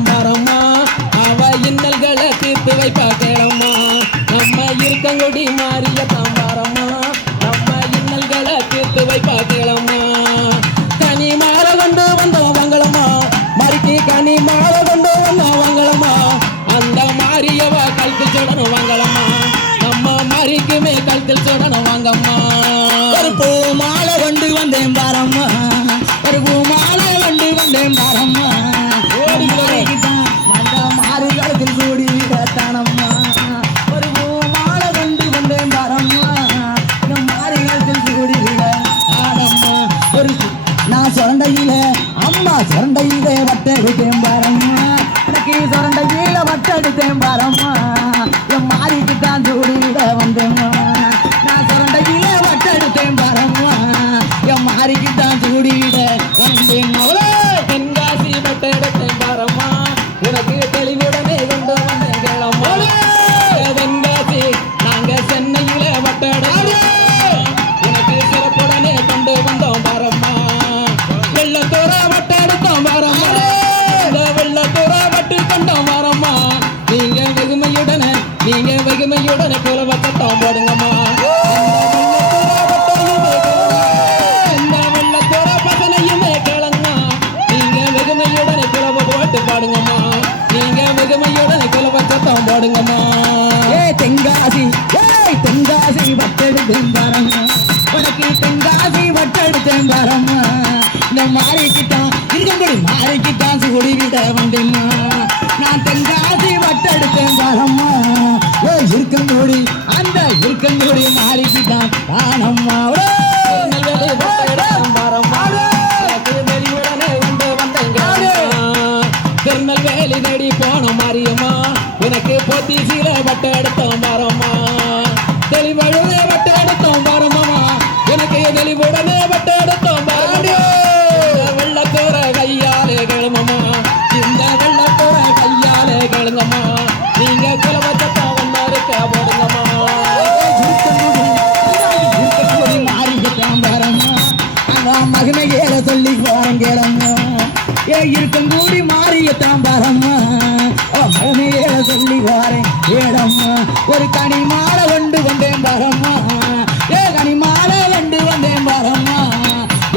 மரமா? அவ இன்னல்களை தீர்த்து வைப்பா கேளம்மா நம்ம இருக்கங்குடி மாறிய தாம்பாரம்மா. நம்ம இன்னல்களை தீர்த்து வைப்பா கேளம்மா கனி மாற கொண்டு வந்தோம் வங்களம்மா மறுக்கி கனி மாற கொண்டு வந்தோம் வங்களம்மா அந்த மாறியவ கழுத்தில் சொல்லணும் வாங்கலம்மா நம்ம மாரிக்குமே கழுத்தில் சொல்லணும் பொறுத்து நான் சுரண்டையில அம்மா சுரண்டையில வட்டெடுத்தேன் பாரம்மா எனக்கு சுரண்டையில குலவ போட்டு பாடுங்கம்மா. நீங்க வெகுமையுடனே குலவ சத்தம் போடுங்கம்மா ஏ தென்காசி ஏய் தென்காசி வட்டெடுத்தேன் பாரம்மா. உனக்கு தென்காசி வட்டெடுத்தேன் பாரம்மா. இந்த மாறிக்கிட்டான் இருக்கம்படி மாறிக்கிட்டான் சூடி விட வந்தேம்மா நான் தெங்கா திருநெல்வேலி தேடி போன மாரியம்மா. எனக்கு போத்தி சீல வட்ட எடுத்தோம் பாரம்மா தெளிவழுதே வட்ட எடுத்தோம் பாரம்மா எனக்கு தெளிவுடனே வட்ட எடுத்தோம் பாரம்மா வெள்ளத்தோர கையாலே கிளம்பம்மா இந்த வெள்ளத்தோர கையாலே கிளங்கம்மா நீங்க குலவச்சத்தம் வந்தாருக்க போடுங்கம்மா. இருக்கங்கூடி மாறிக்கிட்டான் சொல்லி போறேன் கேளம்மா ஏ இருக்கங்கூடி மாறியத்தான் பாரம்மா. ஒரு கனி மாலை கொண்டு வந்தேன் பாரம்மா. ஏ கனி மாலை கொண்டு வந்தேன் பாரம்மா.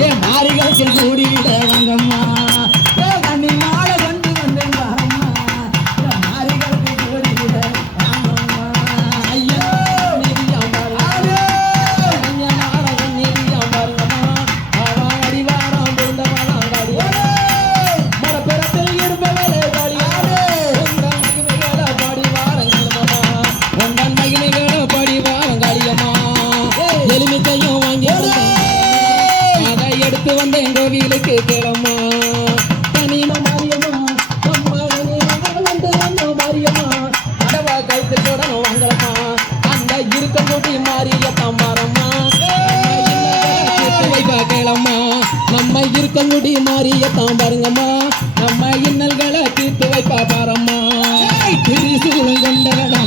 ஏ மாறிகள் கூடிவிட பார்த்து வந்தேன் கோவிலுக்கு கிளம்பா கனிம மாரியம்மா அம்மா வந்து வந்தோம் மாரியம்மா அடவா கழுத்து தொடணும் வாங்கலம்மா அந்த இருக்க கூட்டி மாறிய மாறம்மா. கேளம்மா நம்ம இருக்கங்குடி மாறிய தாம்பாருங்கம்மா நம்ம இன்னல்களை தீர்த்து வைப்பா பாரம்மா. திரிசூலம் கொண்டவனா